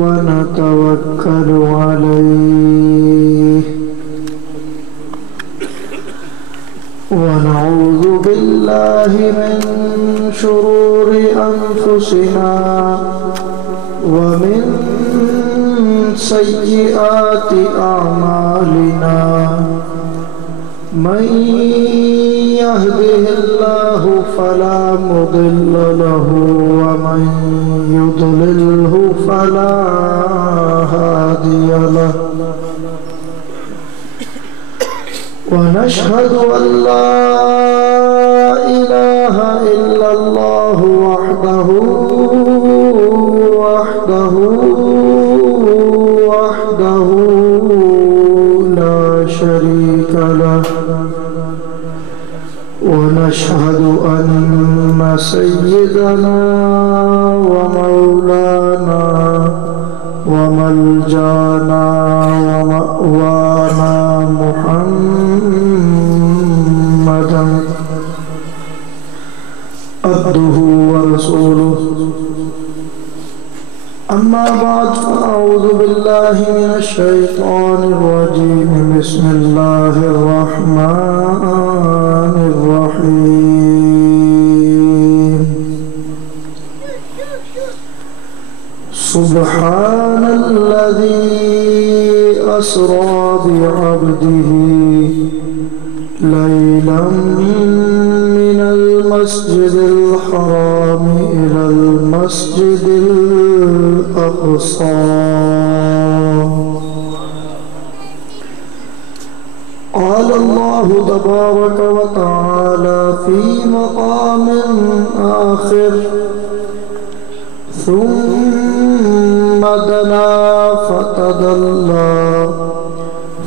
ونتوكل عليه ونعوذ بالله من شرور أنفسنا ومن سيئات أعمالنا من يهده الله فلا مضل له ومن يضلله فلا هادي له ونشهد أن لا إله إلا الله وحده لا شريك له ونشهد أن سيدنا ومولانا وملجانا ومأوانا محمدا عبده ورسوله أما بعد فأعوذ بالله من الشيطان الرجيم بسم الله الرحمن الرحيم سبحان الذي أسرى بعبده ليلا من المسجد الحرام إلى المسجد الأقصى قال الله تبارك وتعالى في مقام آخر ثم دنا فتدلى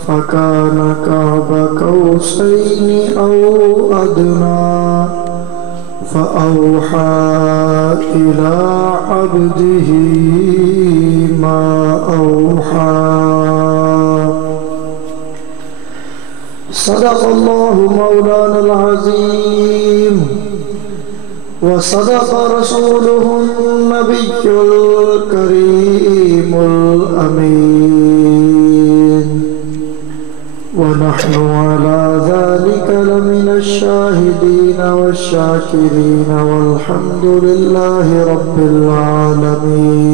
فكان قاب قوسين أو أدنى فأوحى إلى عبده ما أوحى صدق الله مولانا العظيم وصدق رسوله النبي الكريم الأمين ونحن على ذلك لمن الشاهدين والشاكرين والحمد لله رب العالمين.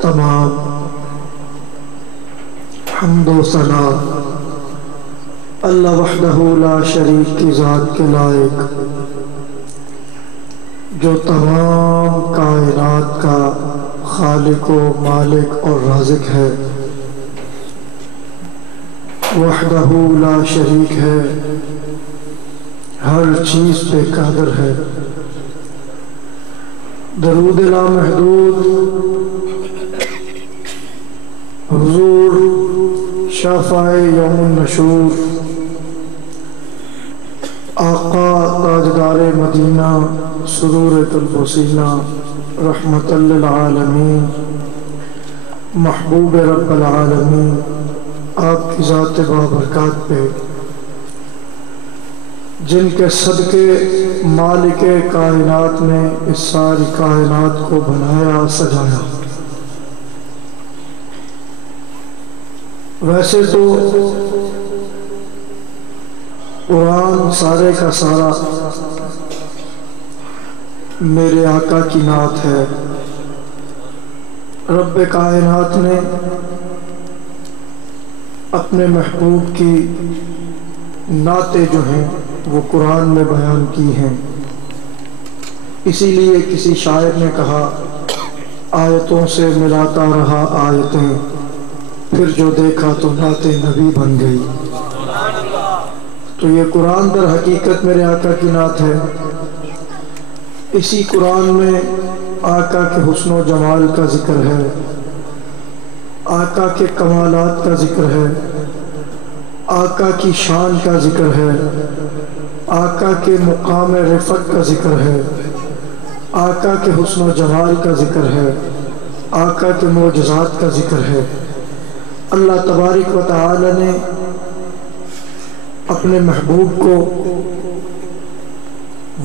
تمام حمد و ثنا اللہ وحدہ لا شریک کی ذات کے لائق، جو تمام کائنات کا خالق و مالک اور رازق ہے، وحدہ لا شریک ہے، ہر چیز پہ قادر ہے۔ درود لامحدود حضور شافع یوم النشور آقا تاجدار مدینہ سرور قلب و سینہ رحمت للعالمین محبوب رب العالمین، آپ کی ذات بابرکات پہ جن کے صدقے مالک کائنات نے اس ساری کائنات کو بنایا سجایا۔ ویسے تو قرآن سارے کا سارا میرے آقا کی نعت ہے۔ رب کائنات نے اپنے محبوب کی نعتیں جو ہیں وہ قرآن میں بیان کی ہیں۔ اسی لیے کسی شاعر نے کہا، آیتوں سے ملاتا رہا آیتیں، پھر جو دیکھا تو نعت نبی بن گئی۔ تو یہ قرآن در حقیقت میرے آقا کی نعت ہے۔ اسی قرآن میں آقا کے حسن و جمال کا ذکر ہے، آقا کے کمالات کا ذکر ہے، آقا کی شان کا ذکر ہے، آقا کے مقام رفعت کا ذکر ہے، آقا کے حسن و جمال کا ذکر ہے، آقا کے معجزات کا ذکر ہے۔ اللہ تبارک و تعالی نے اپنے محبوب کو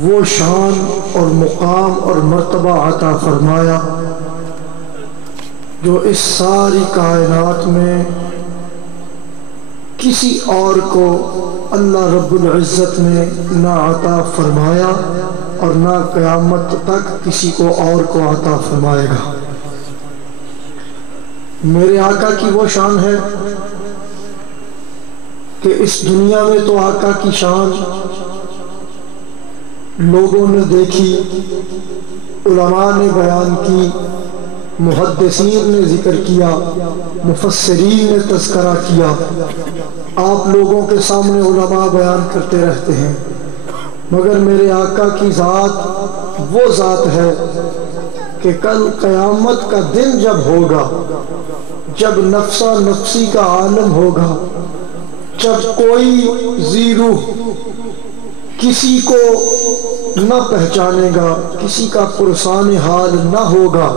وہ شان اور مقام اور مرتبہ عطا فرمایا جو اس ساری کائنات میں کسی اور کو اللہ رب العزت نے نہ عطا فرمایا اور نہ قیامت تک کسی کو اور کو عطا فرمائے گا۔ میرے آقا کی وہ شان ہے کہ اس دنیا میں تو آقا کی شان لوگوں نے دیکھی، علماء نے بیان کی، محدثین نے ذکر کیا، مفسرین نے تذکرہ کیا، آپ لوگوں کے سامنے علماء بیان کرتے رہتے ہیں، مگر میرے آقا کی ذات وہ ذات ہے کہ کل قیامت کا دن جب ہوگا، جب نفسا نفسی کا عالم ہوگا، جب کوئی زیرو کسی کو نہ پہچانے گا، کسی کا پرسان حال نہ ہوگا،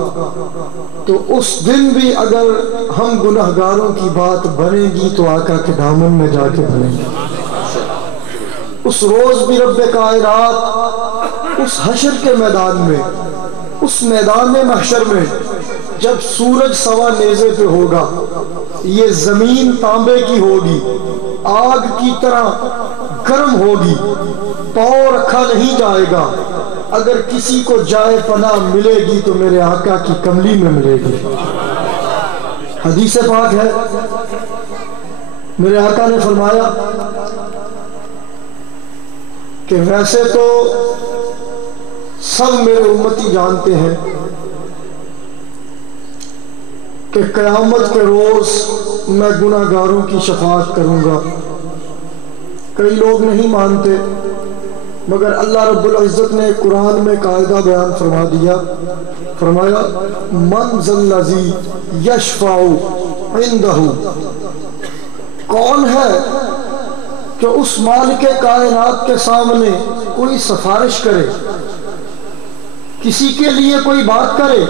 تو اس دن بھی اگر ہم گناہگاروں کی بات بنے گی تو آقا کے دامن میں جا کے بنے گی۔ اس روز بھی رب کائنات اس حشر کے میدان میں، اس میدان محشر میں جب سورج سوا نیزے پہ ہوگا، یہ زمین تانبے کی ہوگی، آگ کی طرح گرم ہوگی، پاؤں رکھا نہیں جائے گا، اگر کسی کو جائے پناہ ملے گی تو میرے آقا کی کملی میں ملے گی۔ حدیث پاک ہے، میرے آقا نے فرمایا کہ ویسے تو سب میرے امتی جانتے ہیں کہ قیامت کے روز میں گناہگاروں کی شفاعت کروں گا۔ کئی لوگ نہیں مانتے، مگر اللہ رب العزت نے قرآن میں قاعدہ بیان فرما دیا، فرمایا من ذا الذی یشفع عندہ، کون ہے کہ اس مالک کائنات کے سامنے کوئی سفارش کرے، کسی کے لیے کوئی بات کرے،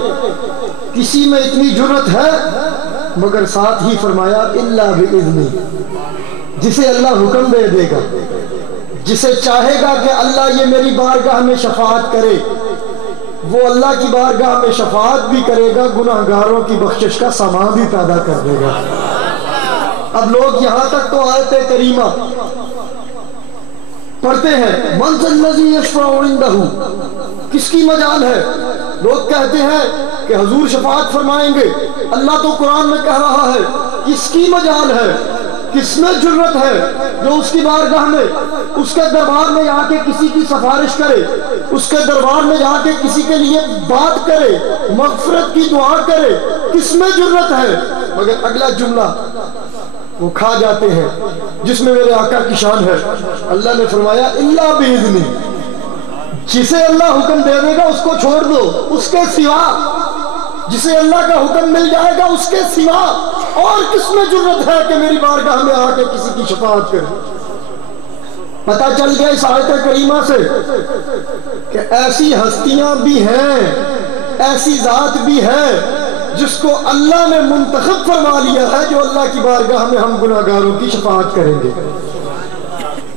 کسی میں اتنی جرت ہے؟ مگر ساتھ ہی فرمایا الا باذنہ، جسے اللہ حکم دے دے گا، جسے چاہے گا کہ اللہ یہ میری بارگاہ میں شفاعت کرے، وہ اللہ کی بارگاہ میں شفاعت بھی کرے گا، گناہگاروں کی بخشش کا سامان بھی پیدا کر دے گا۔ اب لوگ یہاں تک تو آیت کریمہ پڑھتے ہیں من ذا الذی یشفع عندہ، کس کی مجال ہے؟ لوگ کہتے ہیں کہ حضور شفاعت فرمائیں گے، اللہ تو قرآن میں کہہ رہا ہے، کس کی مجال ہے، کس میں جرت ہے جو اس کی بارگاہ میں، اس کے دربار میں جا کے کسی کی سفارش کرے، اس کے دربار میں جا کے کسی کے لیے بات کرے، مغفرت کی دعا کرے، کس میں جرت ہے؟ مگر اگلا جملہ وہ کھا جاتے ہیں جس میں میرے آقا کی شان ہے۔ اللہ نے فرمایا الا باذنہ، جسے اللہ حکم دے دے گا اس کو چھوڑ دو، اس کے سوا جسے اللہ کا حکم مل جائے گا اس کے سوا اور کس میں جرت ہے کہ میری بارگاہ میں آ کے کسی کی شفاعت کرے؟ پتہ چل گیا اس آیت کریمہ سے کہ ایسی ہستیاں بھی ہیں، ایسی ذات بھی ہے جس کو اللہ نے منتخب فرما لیا ہے، جو اللہ کی بارگاہ میں ہم گناہگاروں کی شفاعت کریں گے۔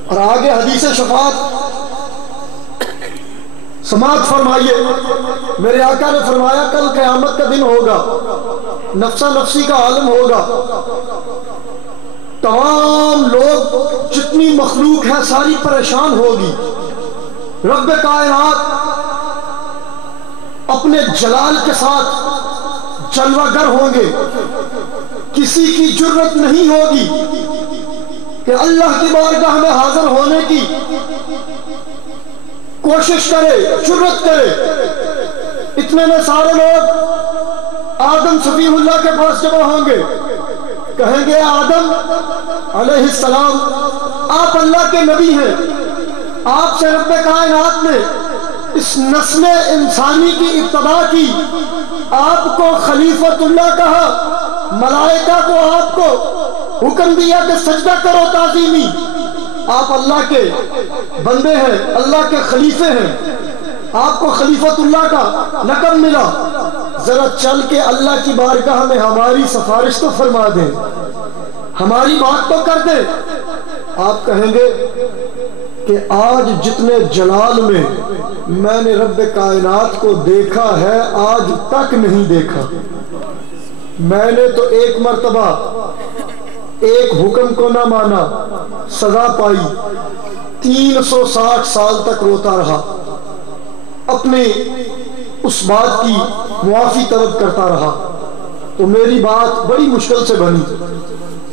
اور آگے حدیث شفاعت سماعت فرمائیے، میرے آقا نے فرمایا کل قیامت کا دن ہوگا، نفسا نفسی کا عالم ہوگا، تمام لوگ جتنی مخلوق ہے ساری پریشان ہوگی، رب کائنات اپنے جلال کے ساتھ جلوہ گر ہوں گے، کسی کی جرت نہیں ہوگی کہ اللہ کی بارگاہ میں حاضر ہونے کی کوشش کرے، جرت کرے۔ اتنے میں سارے لوگ آدم صفی اللہ کے پاس جمع ہوں گے، کہیں گے آدم علیہ السلام آپ اللہ کے نبی ہیں، آپ سے رب کائنات نے اس نسل انسانی کی ابتدا کی، آپ کو خلیفۃ اللہ کہا، ملائکہ کو آپ کو حکم دیا کہ سجدہ کرو تعظیمی، آپ اللہ کے بندے ہیں، اللہ کے خلیفے ہیں، آپ کو خلیفۃ اللہ کا لقب ملا، ذرا چل کے اللہ کی بارگاہ میں ہماری سفارش تو فرما دیں، ہماری بات تو کر دیں۔ آپ کہیں گے کہ آج جتنے جلال میں نے رب کائنات کو دیکھا ہے آج تک نہیں دیکھا۔ میں نے تو ایک مرتبہ ایک حکم کو نہ مانا، سزا پائی، 360 سال تک روتا رہا، اپنے اس بات کی معافی طلب کرتا رہا۔ تو میری بات بڑی مشکل سے بنی،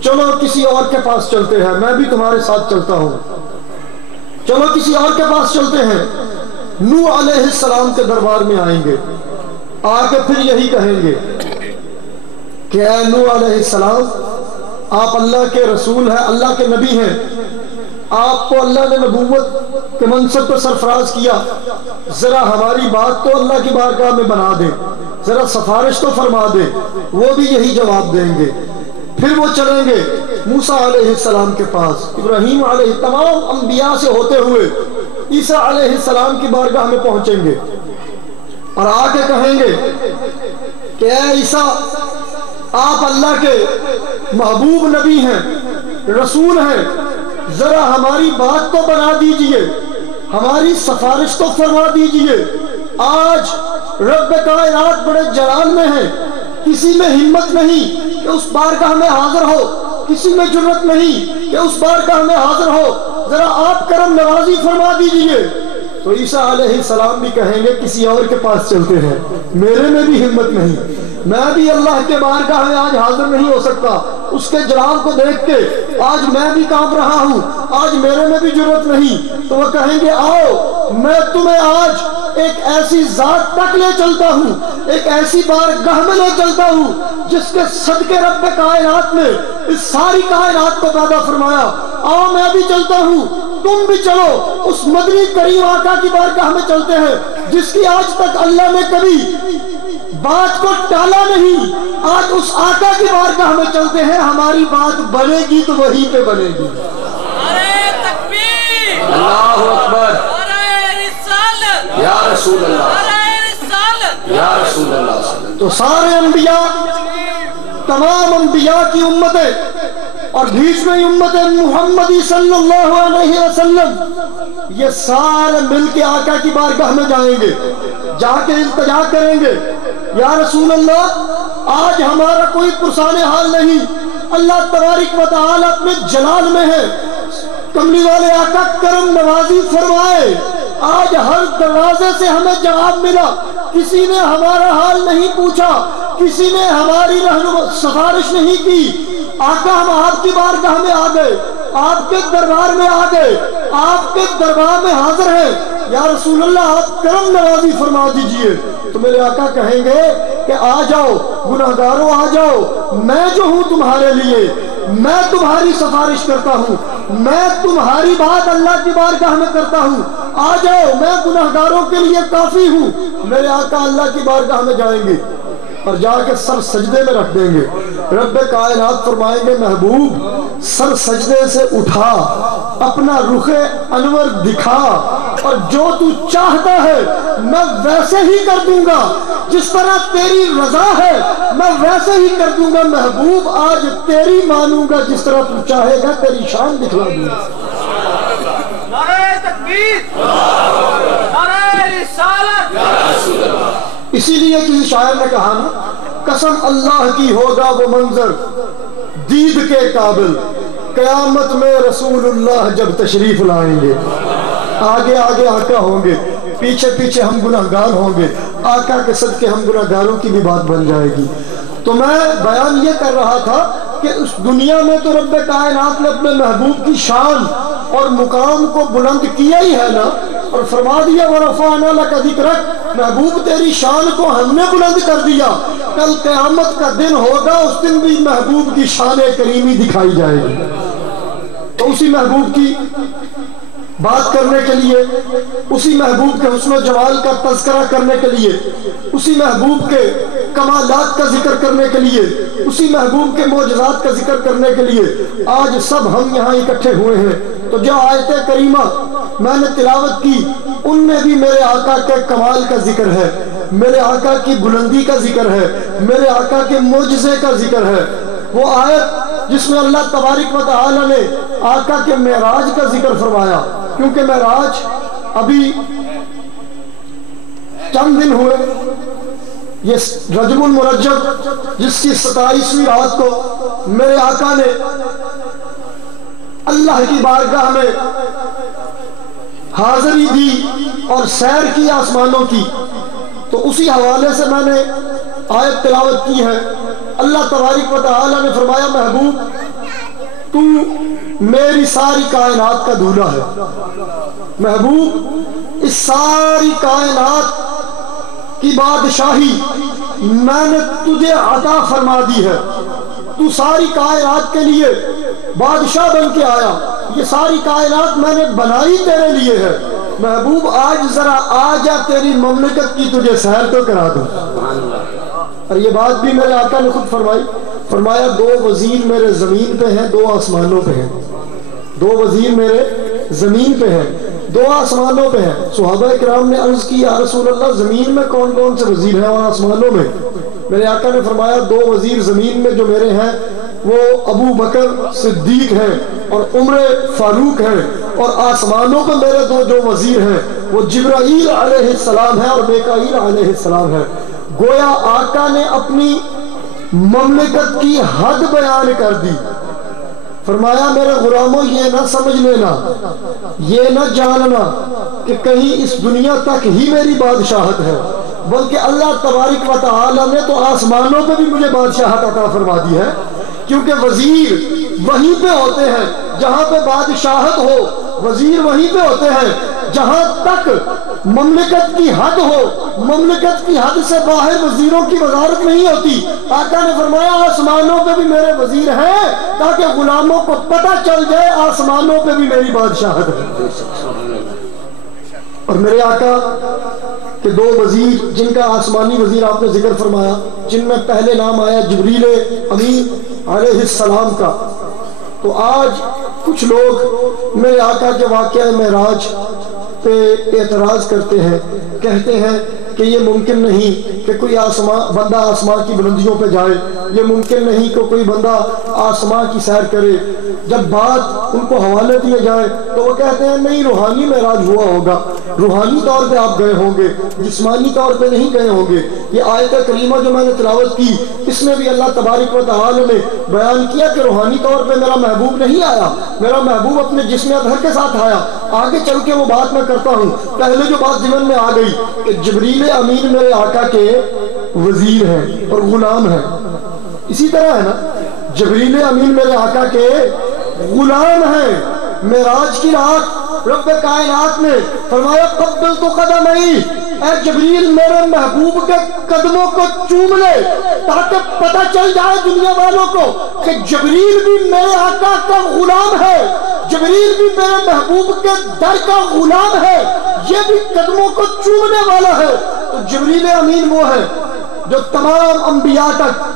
چلو کسی اور کے پاس چلتے ہیں، میں بھی تمہارے ساتھ چلتا ہوں، چلو کسی اور کے پاس چلتے ہیں۔ نوح علیہ السلام کے دربار میں آئیں گے، آ کے پھر یہی کہیں گے کہ اے نوح علیہ السلام، آپ اللہ کے رسول ہیں، اللہ کے نبی ہیں، آپ کو اللہ نے نبوت کے منصب پر سرفراز کیا، ذرا ہماری بات تو اللہ کی بارگاہ میں بنا دیں، ذرا سفارش تو فرما دیں۔ وہ بھی یہی جواب دیں گے۔ پھر وہ چلیں گے موسیٰ علیہ السلام کے پاس، ابراہیم علیہ، تمام انبیاء سے ہوتے ہوئے عیسیٰ علیہ السلام کی بارگاہ میں پہنچیں گے اور آ کے کہیں گے کہ اے عیسیٰ، آپ اللہ کے محبوب نبی ہیں، رسول ہیں، ذرا ہماری بات تو بنا دیجئے، ہماری سفارش تو فرما دیجئے۔ آج رب کائنات بڑے جلال میں ہیں، کسی میں ہمت نہیں کہ اس بارگاہ میں حاضر ہو، کسی میں جرت نہیں کہ اس بارگاہ میں حاضر ہو، ذرا آپ کرم نوازی فرما دیجئے۔ تو عیسیٰ علیہ السلام بھی کہیں گے کسی اور کے پاس چلتے ہیں، میرے میں بھی ہمت نہیں، میں بھی اللہ کے بارگاہ میں آج حاضر نہیں ہو سکتا، اس کے جلال کو دیکھ کے آج میں بھی کانپ رہا ہوں، آج میرے میں بھی جرت نہیں۔ تو وہ کہیں گے آؤ، میں تمہیں آج ایک ایسی ذات تک لے چلتا ہوں، ایک ایسی بارگاہ میں لے چلتا ہوں جس کے صدقے رب کائنات نے اس ساری کائنات کو پیدا فرمایا۔ آؤ میں بھی چلتا ہوں، تم بھی چلو، اس مدنی کریم آقا کی بارگاہ میں چلتے ہیں جس کی آج تک اللہ نے کبھی بات کو ٹالا نہیں۔ آج اس آقا کی بارگاہ میں چلتے ہیں، ہماری بات بنے گی تو وہیں پہ بنے گی۔ نعرہ تکبیر، اللہ اکبر، نعرہ رسالت، یا رسول اللہ، نعرہ رسالت، یا رسول اللہ۔ تو سارے انبیاء، تمام انبیاء کی امتیں اور بیچ میں امت محمدی صلی اللہ علیہ وسلم، یہ سارے مل کے آقا کی بارگاہ میں جائیں گے، جا کے التجا کریں گے، یا رسول اللہ، آج ہمارا کوئی پرسان حال نہیں، اللہ تبارک و تعالی اپنے جلال میں ہے، کملی والے آقا کرم نوازی فرمائے۔ آج ہر دروازے سے ہمیں جواب ملا، کسی نے ہمارا حال نہیں پوچھا، کسی نے ہماری سفارش نہیں کی۔ آقا ہم آپ کی بارگاہ میں آ گئے، آپ کے دربار میں آ گئے، آپ کے دربار میں حاضر ہیں، یا رسول اللہ آپ کرم نوازی فرما دیجئے۔ تو میرے آقا کہیں گے کہ آ جاؤ گناہگاروں، آ جاؤ، میں جو ہوں تمہارے لیے، میں تمہاری سفارش کرتا ہوں، میں تمہاری بات اللہ کی بارگاہ میں کرتا ہوں، آ جاؤ، میں گناہگاروں کے لیے کافی ہوں۔ میرے آقا اللہ کی بارگاہ میں جائیں گے اور جا کے سر سجدے میں رکھ دیں گے۔ رب کائنات فرمائیں گے محبوب سر سجدے سے اٹھا، اپنا رخ انور دکھا، اور جو تو چاہتا ہے میں ویسے ہی کر دوں گا، جس طرح تیری رضا ہے میں ویسے ہی کر دوں گا۔ محبوب آج تیری مانوں گا، جس طرح تو چاہے گا تیری شان دکھلا دوں گا۔ نعرہ تکبیر، نعرہ رسالت، اسی لیے کسی شاعر نے کہا نا، قسم اللہ کی ہوگا وہ منظر دید کے قابل، قیامت میں رسول اللہ جب تشریف لائیں گے۔ آگے آگے آقا ہوں گے، پیچھے پیچھے ہم گناہگار ہوں گے، آقا کے صدقے ہم گناہگاروں کی بھی بات بن جائے گی۔ تو میں بیان یہ کر رہا تھا کہ اس دنیا میں تو رب کائنات نے اپنے محبوب کی شان اور مقام کو بلند کیا ہی ہے نا، اور فرما دیا وَرَفَعْنَا لَكَ ذِكْرَكَ، محبوب تیری شان کو ہم نے بلند کر دیا۔ کل قیامت کا دن ہوگا، اس دن بھی محبوب کی شان کریمی دکھائی جائے گی۔ تو اسی محبوب کی بات کرنے کے لیے، اسی محبوب کے حسن و جمال کا تذکرہ کرنے کے لیے، اسی محبوب کے کمالات کا ذکر کرنے کے لیے، اسی محبوب کے معجزات کا ذکر کرنے کے لیے آج سب ہم یہاں اکٹھے ہوئے ہیں۔ تو جو آیت کریمہ میں نے تلاوت کی ان میں بھی میرے آقا کے کمال کا ذکر ہے، میرے آقا کی بلندی کا ذکر ہے، میرے آقا کے معجزے کا ذکر ہے۔ وہ آیت جس میں اللہ تبارک و تعالی نے آقا کے معراج کا ذکر فرمایا، کیونکہ معراج ابھی چند دن ہوئے. یہ رجب المرجب جس کی 27ویں رات کو میرے آقا نے اللہ کی بارگاہ میں حاضری دی اور سیر کی آسمانوں کی، تو اسی حوالے سے میں نے آیت تلاوت کی ہے. اللہ تبارک و تعالی نے فرمایا محبوب تو میری ساری کائنات کا دولہا ہے. محبوب اس ساری کائنات کی بادشاہی میں نے تجھے عطا فرما دی ہے. تو ساری کائنات کے لیے بادشاہ بن کے آیا. یہ ساری کائنات میں نے بنائی تیرے لیے ہے. محبوب آج ذرا آ جا تیری مملکت کی تجھے سیر تو کرا دوں. اور یہ بات بھی میرے آقا نے خود فرمائی. فرمایا 2 وزیر میرے زمین پہ ہیں 2 آسمانوں پہ ہیں. 2 وزیر میرے زمین پہ ہیں 2 آسمانوں پہ ہیں. صحابہ کرام نے عرض کی یا رسول اللہ زمین میں کون کون سے وزیر ہیں اور آسمانوں میں؟ میرے آقا نے فرمایا 2 وزیر زمین میں جو میرے ہیں وہ ابو بکر صدیق ہیں اور عمر فاروق ہیں، اور آسمانوں پہ میرے 2 جو وزیر ہیں وہ جبرائیل علیہ السلام ہے اور میکائیل علیہ السلام ہے. گویا آقا نے اپنی مملکت کی حد بیان کر دی. فرمایا میرے غلاموں یہ نہ سمجھ لینا، یہ نہ جاننا کہ کہیں اس دنیا تک ہی میری بادشاہت ہے، بلکہ اللہ تبارک و تعالی نے تو آسمانوں پہ بھی مجھے بادشاہت عطا فرما دی ہے. کیونکہ وزیر وہیں پہ ہوتے ہیں جہاں پہ بادشاہت ہو، وزیر وہیں پہ ہوتے ہیں جہاں تک مملکت کی حد ہو. مملکت کی حد سے باہر وزیروں کی وزارت نہیں ہوتی. آقا نے فرمایا آسمانوں پہ بھی میرے وزیر ہیں تاکہ غلاموں کو پتہ چل جائے آسمانوں پہ بھی میری بادشاہت ہے. اور میرے آقا کہ 2 وزیر جن کا آسمانی وزیر آپ نے ذکر فرمایا، جن میں پہلے نام آیا جبریل امین علیہ السلام کا. تو آج کچھ لوگ میرے آقا کے واقعہ معراج پہ اعتراض کرتے ہیں، کہتے ہیں کہ یہ ممکن نہیں کہ کوئی بندہ آسمان کی بلندیوں پہ جائے، یہ ممکن نہیں کہ کوئی بندہ آسمان کی سیر کرے. جب بات ان کو حوالے دیے جائے تو وہ کہتے ہیں نہیں روحانی معراج ہوا ہوگا، روحانی طور پہ آپ گئے ہوں گے، جسمانی طور پہ نہیں گئے ہوں گے. یہ آیت کریمہ جو میں نے تلاوت کی اس میں بھی اللہ تبارک و تعالی نے بیان کیا کہ روحانی طور پہ میرا محبوب نہیں آیا، میرا محبوب اپنے جسم اطہر کے ساتھ آیا. آگے چل کے وہ بات میں کرتا ہوں. پہلے جو بات ذہن میں آ گئی کہ جبریل امین میرے آقا کے وزیر ہیں اور غلام ہیں. اسی طرح ہے نا، جبریل امین میرے آقا کے غلام ہیں. معراج کی رات رب کائنات نے فرمایا قبلت قدمی، اے جبریل میرے محبوب کے قدموں کو چوم لے تاکہ پتہ چل جائے دنیا والوں کو کہ جبریل بھی میرے آقا کا غلام ہے، جبریل بھی میرے محبوب کے در کا غلام ہے، یہ بھی قدموں کو چومنے والا ہے. تو جبریل امین وہ ہے جو تمام انبیاء تک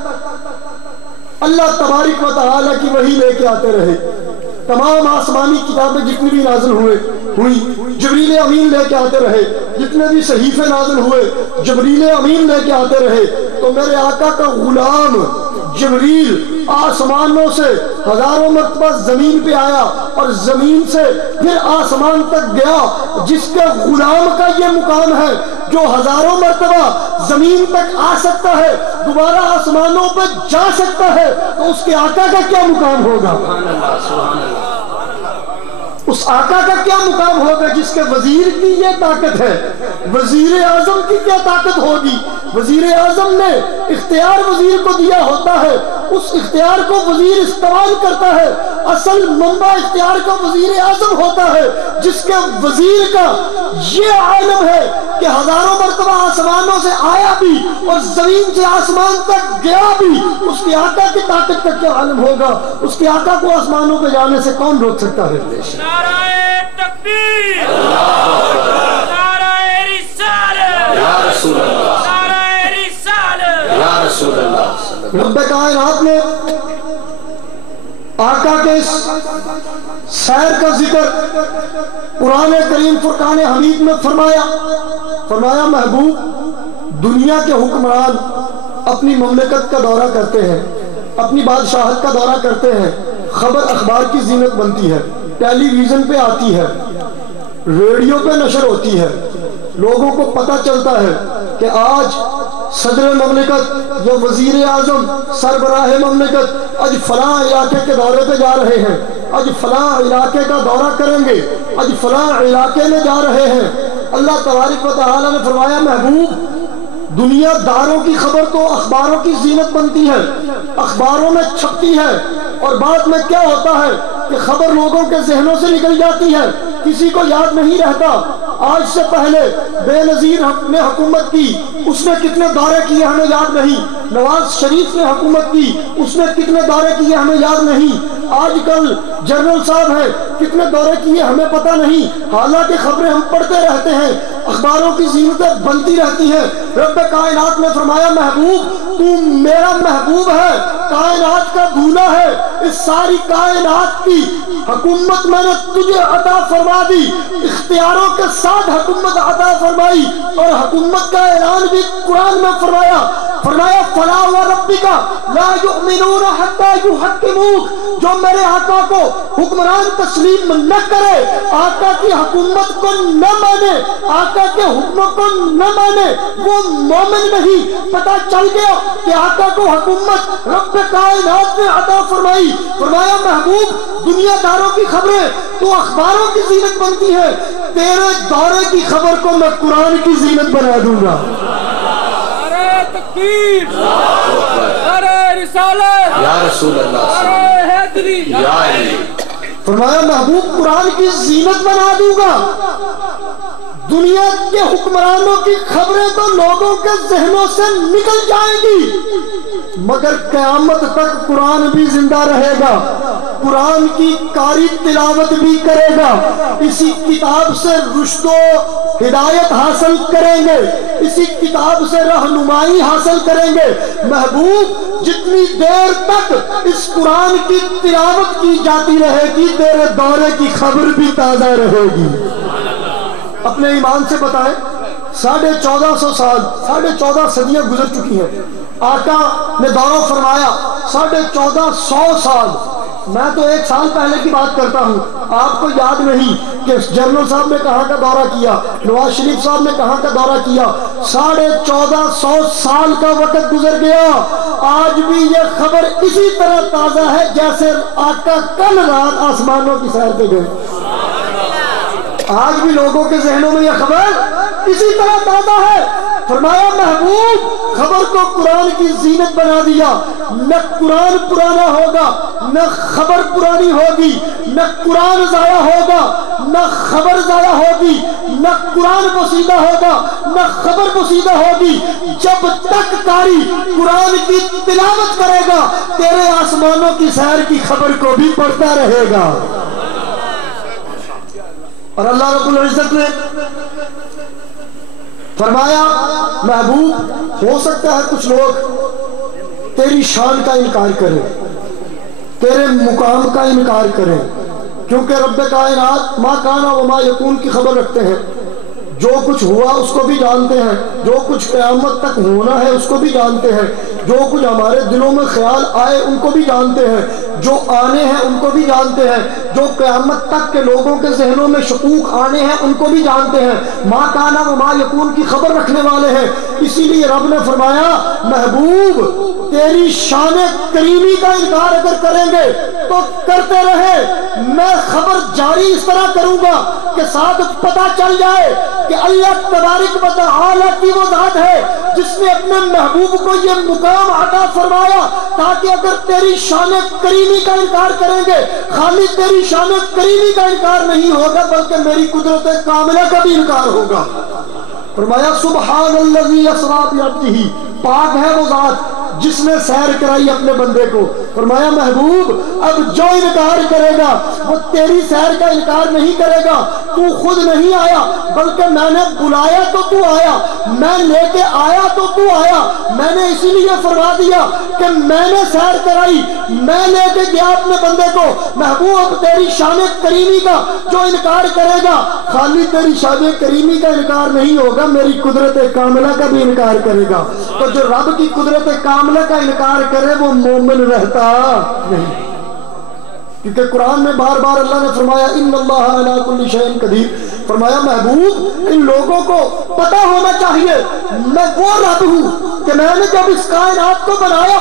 اللہ تبارک و تعالی کی وحی لے کے آتے رہے. تمام آسمانی کتابیں جتنی بھی نازل ہوئی جبریل امین لے کے آتے رہے. جتنے بھی صحیفے نازل ہوئے جبریل امین لے کے آتے رہے. تو میرے آقا کا غلام جبریل آسمانوں سے ہزاروں مرتبہ زمین پہ آیا اور زمین سے پھر آسمان تک گیا. جس کے غلام کا یہ مقام ہے جو ہزاروں مرتبہ زمین تک آ سکتا ہے، دوبارہ آسمانوں پہ جا سکتا ہے، تو اس کے آقا کا کیا مقام ہوگا؟ اس آقا کا کیا مقام ہوگا جس کے وزیر کی یہ طاقت ہے؟ وزیر اعظم کی کیا طاقت ہوگی؟ وزیر اعظم نے اختیار وزیر کو دیا ہوتا ہے، اس اختیار کو وزیر استعمال کرتا ہے. اصل منبع اختیار کا وزیر اعظم ہوتا ہے جس کے وزیر کا یہ عالم ہے کہ ہزاروں مرتبہ آسمانوں سے آیا بھی اور زمین سے آسمان تک گیا بھی. اس کے آقا کی طاقت کا کیا عالم ہوگا؟ اس کے آقا کو آسمانوں پہ جانے سے کون روک سکتا ہے؟ نعرہ تکبیر، نعرہ رسالت، یا رسول اللہ، نعرہ رسالت، یا رسول اللہ. رب کائنات نے آقا کے اس سیر کا ذکر قرآن کریم فرقان حمید میں فرمایا محبوب دنیا کے حکمران اپنی مملکت کا دورہ کرتے ہیں، اپنی بادشاہت کا دورہ کرتے ہیں، خبر اخبار کی زینت بنتی ہے، ٹیلی ویژن پہ آتی ہے، ریڈیو پہ نشر ہوتی ہے، لوگوں کو پتہ چلتا ہے کہ آج صدر مملکت یا وزیر اعظم سربراہ مملکت آج فلاں علاقے کے دورے پہ جا رہے ہیں، آج فلاں علاقے کا دورہ کریں گے، آج فلاں علاقے میں جا رہے ہیں۔ اللہ تبارک و تعالیٰ نے فرمایا محبوب دنیا داروں کی خبر تو اخباروں کی زینت بنتی ہے، اخباروں میں چھپتی ہے، اور بعد میں کیا ہوتا ہے کہ خبر لوگوں کے ذہنوں سے نکل جاتی ہے، کسی کو یاد نہیں رہتا۔ آج سے پہلے بے نظیر نے حکومت کی، اس نے کتنے دورے کیے ہمیں یاد نہیں۔ نواز شریف نے حکومت کی، اس نے کتنے دورے کیے ہمیں یاد نہیں۔ آج کل جنرل صاحب ہیں، کتنے دورے کیے ہمیں پتہ نہیں، حالانکہ خبریں ہم پڑھتے رہتے ہیں، اخباروں کی زینتیں بنتی رہتی ہیں۔ رب کائنات نے فرمایا محبوب تو میرا محبوب ہے، کائنات کا دولہا ہے، اس ساری کائنات کی حکومت میں نے تجھے عطا فرما دی، اختیاروں کے ساتھ حکومت عطا فرمائی، اور حکومت کا اعلان بھی قرآن میں فرمایا فلا وربک لا یؤمنون حتی یحکموک، جو میرے آقا کو حکمران تسلیم نہ کرے، آقا کی حکومت کو نہ مانے، آقا کے حکموں کو نہ مانے، وہ مومن نہیں۔ پتہ چل گیا کہ آقا کو حکومت رب کائنات نے عطا فرمائی۔ فرمایا محبوب دنیا داروں کی خبریں تو اخباروں کی زینت بنتی ہے، تیرے دورے کی خبر کو میں قرآن کی زینت بنا دوں گا۔ تکبیر، نعرہ رسالت، یا رسول اللہ، نعرہ حیدری، یا علی۔ فرمایا محبوب قرآن کی زینت بنا دوں گا۔ دنیا کے حکمرانوں کی خبریں تو لوگوں کے ذہنوں سے نکل جائیں گی، مگر قیامت تک قرآن بھی زندہ رہے گا، قرآن کی قاری تلاوت بھی کرے گا، اسی کتاب سے رشد و ہدایت حاصل کریں گے، اسی کتاب سے رہنمائی حاصل کریں گے۔ محبوب جتنی دیر تک اس قرآن کی تلاوت کی جاتی رہے گی تیرے دورے کی خبر بھی تازہ رہے گی۔ اپنے ایمان سے بتائیں 1450 سال، 14.5 صدیاں گزر چکی ہیں، آقا نے دورہ فرمایا 1450 سال۔ میں تو 1 سال پہلے کی بات کرتا ہوں، آپ کو یاد نہیں کہ جنرل صاحب نے کہاں کا دورہ کیا، نواز شریف صاحب نے کہاں کا دورہ کیا۔ 1450 سال کا وقت گزر گیا، آج بھی یہ خبر اسی طرح تازہ ہے جیسے آقا کل رات آسمانوں کی سیر پہ گئے۔ آج بھی لوگوں کے ذہنوں میں یہ خبر اسی طرح تازہ ہے۔ فرمایا محبوب خبر کو قرآن کی زینت بنا دیا، نہ قرآن پرانا ہوگا، نہ خبر پرانی ہوگی، نہ قرآن ضائع ہوگا، نہ خبر ضائع ہوگی، نہ قرآن پوشیدہ ہوگا، نہ خبر پوشیدہ ہوگی۔ جب تک قاری قرآن کی تلاوت کرے گا تیرے آسمانوں کی سیر کی خبر کو بھی پڑھتا رہے گا۔ اور اللہ رب العزت نے فرمایا محبوب ہو سکتا ہے کچھ لوگ تیری شان کا انکار کریں، تیرے مقام کا انکار کریں، کیونکہ رب کائنات ما کانا وما یکون کی خبر رکھتے ہیں، جو کچھ ہوا اس کو بھی جانتے ہیں، جو کچھ قیامت تک ہونا ہے اس کو بھی جانتے ہیں، جو کچھ ہمارے دلوں میں خیال آئے ان کو بھی جانتے ہیں، جو آنے ہیں ان کو بھی جانتے ہیں، جو قیامت تک کے لوگوں کے ذہنوں میں شکوک آنے ہیں ان کو بھی جانتے ہیں، ما کانا وما یکون کی خبر رکھنے والے ہیں۔ اسی لیے رب نے فرمایا محبوب تیری شان کریمی کا انکار اگر کریں گے تو کرتے رہے، میں خبر جاری اس طرح کروں گا کہ ساتھ پتہ چل جائے کہ اللہ تبارک و تعالی کی وہ ذات ہے جس نے اپنے محبوب کو یہ مقام عطا فرمایا، تاکہ اگر تیری شان کریمی کا انکار کریں گے خالی تیری شان کریمی کا انکار نہیں ہوگا بلکہ میری قدرت کاملہ کا بھی انکار ہوگا۔ فرمایا سبحان الذی اسریٰ بعبدہ، پاک ہے وہ ذات جس نے سیر کرائی اپنے بندے کو۔ فرمایا محبوب اب جو انکار کرے گا وہ تیری سیر کا انکار نہیں کرے گا، تو خود نہیں آیا بلکہ میں نے بلایا تو تو آیا، میں لے کے آیا تو تو آیا، میں نے اسی لیے فرما دیا کہ میں نے سیر کرائی، میں لے کے گیا اپنے بندے کو۔ محبوب اب تیری شان کریمی کا جو انکار کرے گا خالی تیری شان کریمی کا انکار نہیں ہوگا، میری قدرت کاملہ کا بھی انکار کرے گا۔ تو جو رب کی قدرت کاملہ کا انکار کرے وہ مومن رہتا نہیں۔ کیونکہ قرآن میں بار بار اللہ نے فرمایا ان اللہ علی کل شیء قدیر. فرمایا محبوب ان لوگوں کو پتہ ہونا چاہیے میں وہ رب ہوں کہ میں نے جب اس کائنات کو بنایا،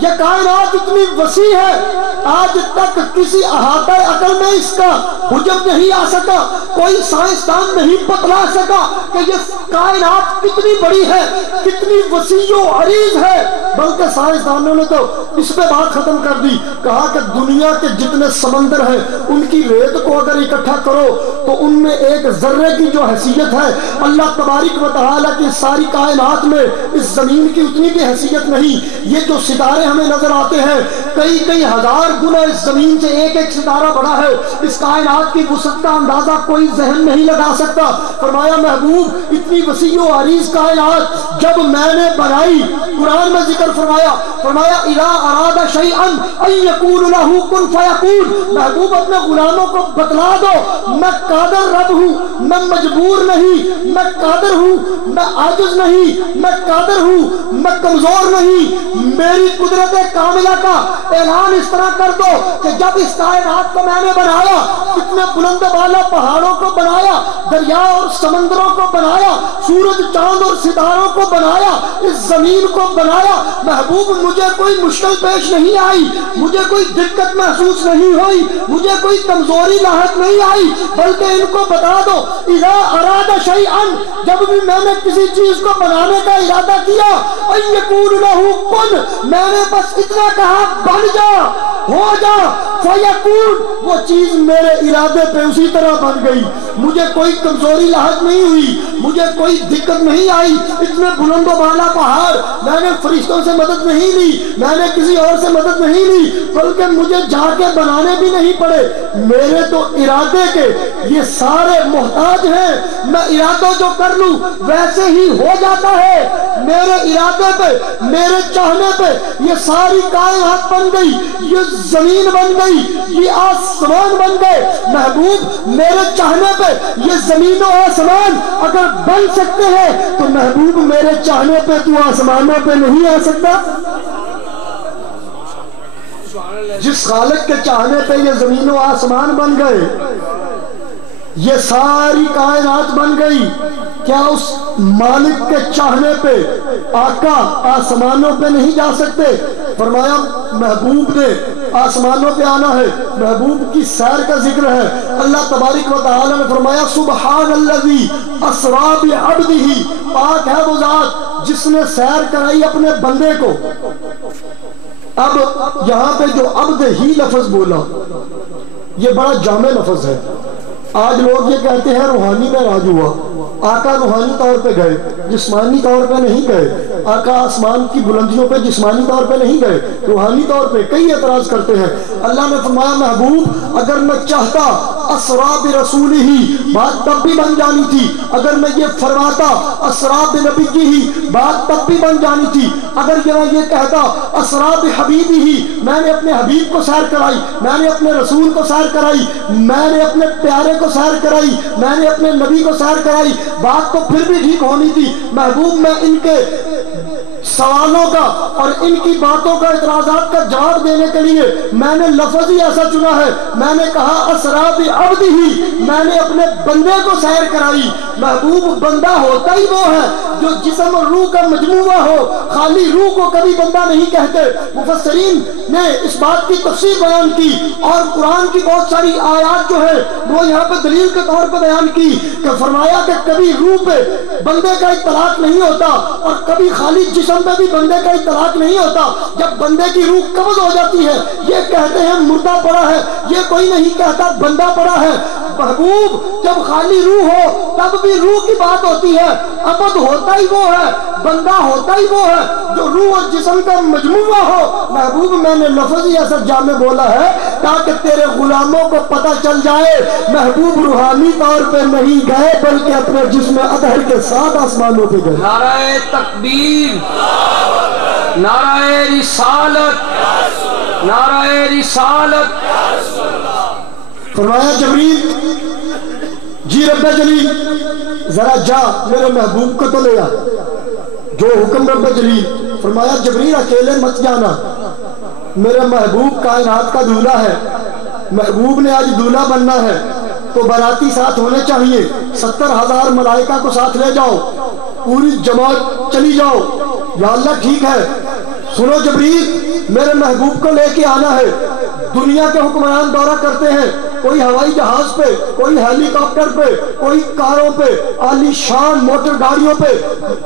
یہ کائنات اتنی وسیع ہے، آج تک کسی احاطہ عقل میں اس کا حجب نہیں آ سکا، کوئی سائنسدان نہیں بتلا سکا کہ یہ کائنات کتنی بڑی ہے، کتنی وسیع و عریض ہے. بلکہ سائنسدانوں نے تو اس پہ بات ختم کر دی، کہا کہ دنیا کے جتنے سمندر ہیں ان کی ریت کو اگر اکٹھا کرو تو ان میں ایک ذرے کی جو حیثیت ہے اللہ تبارک و تعالیٰ کی ساری کائنات میں اس زمین کی اتنی بھی حیثیت نہیں. یہ جو ستارے ہمیں نظر آتے ہیں کئی کئی ہزار گنا اس زمین سے ایک ایک ستارہ بڑا ہے. اس کائنات کی وسعت کا اندازہ کوئی ذہن نہیں لگا سکتا. فرمایا محبوب اتنی وسیع و عریض کائنات جب میں نے بنائی، قرآن میں ذکر فرمایا اذا اراد شیئا ان یکون له کن فیکون. محبوب اپنے غلاموں کو بتلا دو میں قادر رب ہوں، میں مجبور نہیں، میں قادر ہوں، میں عاجز نہیں، میں قادر ہوں، میں کمزور نہیں. میری قدرت کاملہ کا اعلان اس طرح کر دو کہ جب اس کائنات کو میں نے بنایا، کتنے بلند بالا پہاڑوں کو بنایا، دریا اور سمندروں کو بنایا، سورج چاند اور ستاروں کو بنایا، اس زمین کو بنایا، محبوب مجھے کوئی مشکل پیش نہیں آئی، مجھے کوئی دقت محسوس نہیں ہوئی، مجھے کوئی کمزوری لاحق نہیں آئی. بلکہ ان کو بتا دو اذا اراد شیئا جب بھی میں نے کسی چیز کو بنانے کا ارادہ کیا، ان یکون له کن میں نے بس اتنا کہا بن جا، ہو جا، فیکون وہ چیز میرے ارادے پہ اسی طرح بن گئی. مجھے کوئی کمزوری لاحق نہیں ہوئی، مجھے کوئی دقت نہیں آئی. اتنے بلند و بالا پہاڑ میں نے فرشتوں سے مدد نہیں لی، میں نے کسی اور سے مدد نہیں لی، بلکہ مجھے جا کے بنانے بھی نہیں پڑے. میرے تو ارادے کے یہ سارے محتاج ہیں، میں ارادہ جو کر لوں ویسے ہی ہو جاتا ہے. میرے ارادے پہ، میرے چاہنے پہ یہ ساری کائنات بن گئی، یہ زمین بن گئی، یہ آسمان بن گئے. محبوب میرے چاہنے پہ یہ زمین و آسمان اگر بن سکتے ہیں تو محبوب میرے چاہنے پہ تو آسمانوں پہ نہیں آ سکتا. جس خالق کے چاہنے پہ یہ زمین و آسمان بن گئے، یہ ساری کائنات بن گئی، کیا اس مالک کے چاہنے پہ آقا آسمانوں پہ نہیں جا سکتے؟ فرمایا محبوب نے آسمانوں پہ آنا ہے، محبوب کی سیر کا ذکر ہے. اللہ تبارک و تعالی نے فرمایا سبحان الذی اسری بعبدہ، پاک ہے وہ ذات جس نے سیر کرائی اپنے بندے کو. اب یہاں پہ جو عبد ہی لفظ بولا یہ بڑا جامع لفظ ہے. آج لوگ یہ کہتے ہیں روحانی میں راج ہوا. آقا روحانی طور پہ گئے، جسمانی طور پہ نہیں گئے. آقا آسمان کی بلندیوں پہ جسمانی طور پہ نہیں گئے، روحانی طور پہ. کئی اعتراض کرتے ہیں. اللہ نے فرمایا محبوب اگر میں چاہتا اسرا برسولہ بات تب بھی بن جانی تھی، اگر میں یہ فرماتا اسرا بنبیہ بات تب بھی بن جانی تھی، اگر یہ کہتا اسرا بحبیبہ میں نے اپنے حبیب کو سیر کرائی، میں نے اپنے رسول کو سیر کرائی، میں نے اپنے پیارے کو سیر کرائی، میں نے اپنے نبی کو سیر کرائی، بات تو پھر بھی ٹھیک ہونی تھی. محبوب میں ان کے سوالوں کا اور ان کی باتوں کا اعتراضات کا جواب دینے کے لیے میں نے لفظ ہی ایسا چنا ہے. میں نے کہا اسرا بعبدہ میں نے اپنے بندے کو سیر کرائی. محبوب بندہ ہوتا ہی وہ ہے جو جسم اور روح کا مجموعہ ہو، خالی روح کو کبھی بندہ نہیں کہتے. مفسرین نے اس بات کی تفسیر بیان کی اور قرآن کی بہت ساری آیات جو ہے وہ یہاں پہ دلیل کے طور پہ بیان کی کہ فرمایا کہ کبھی روح پہ بندے کا اطلاق نہیں ہوتا اور کبھی خالی جسم پہ بھی بندے کا اطلاق نہیں ہوتا. جب بندے کی روح قبض ہو جاتی ہے یہ کہتے ہیں مردہ پڑا ہے، یہ کوئی نہیں کہتا بندہ پڑا ہے. محبوب جب خالی روح ہو تب بھی روح کی بات ہوتی ہے. ابد ہوتا ہی وہ ہے، بندہ ہوتا ہی وہ ہے جو روح اور جسم کا مجموعہ ہو. محبوب میں نے لفظ ہی ایسا جامع بولا ہے تاکہ تیرے غلاموں کو پتہ چل جائے محبوب روحانی طور پہ نہیں گئے بلکہ اپنے جسم اطہر کے ساتھ آسمانوں پہ گئے. نعرہ تکبیر، نعرہ رسالت، نعرہ رسالت. فرمایا جبریل جی رب جلیل ذرا جا میرے محبوب کو تو لے آ. جو حکم رب جلیل. فرمایا جبریل اکیلے مت جانا، میرے محبوب کائنات کا دولہا ہے، محبوب نے آج دولہا بننا ہے تو باراتی ساتھ ہونے چاہیے، 70,000 ملائکہ کو ساتھ لے جاؤ، پوری جماعت چلی جاؤ۔ یا اللہ ٹھیک ہے، سنو جبریل میرے محبوب کو لے کے آنا ہے۔ دنیا کے حکمران دورہ کرتے ہیں، کوئی ہوائی جہاز پہ، کوئی ہیلی کاپٹر پہ، کوئی کاروں پہ، عالی شان موٹر گاڑیوں پہ۔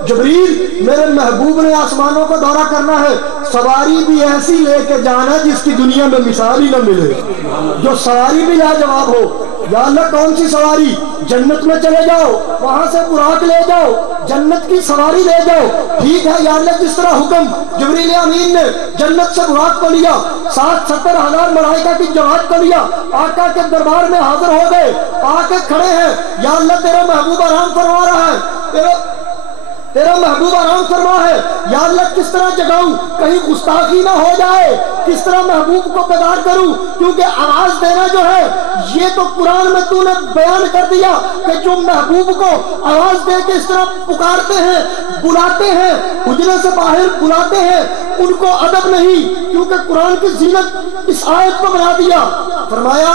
جبریل میرے محبوب نے آسمانوں کو دورہ کرنا ہے، سواری بھی ایسی لے کے جانا جس کی دنیا میں مثال ہی نہ ملے، جو سواری بھی لاجواب ہو۔ یا اللہ کون سی سواری؟ جنت میں چلے جاؤ، وہاں سے براق لے جاؤ، جنت کی سواری لے جاؤ۔ ٹھیک ہے یا اللہ، جس طرح حکم جبریل امین نے جنت سے براق کو لیا، 70,000 ملائکہ کی جماعت کو لیا، آقا کے دربار میں حاضر ہو گئے، آ کے کھڑے ہیں۔ یا اللہ تیرا محبوب آرام فرما رہا ہے، تیرا محبوب آرام فرما ہے۔ یا اللہ کس طرح جگاؤں کہیں گستاخی نہ ہو جائے، کس طرح محبوب کو بیدار کروں، کیونکہ آواز دینا جو ہے یہ تو قرآن میں تو نے بیان کر دیا کہ جو محبوب کو آواز دے کے اس طرح پکارتے ہیں، بلاتے ہیں، حجرے سے باہر بلاتے ہیں، ان کو ادب نہیں، کیونکہ قرآن کی زینت اس آیت کو بنا دیا۔ فرمایا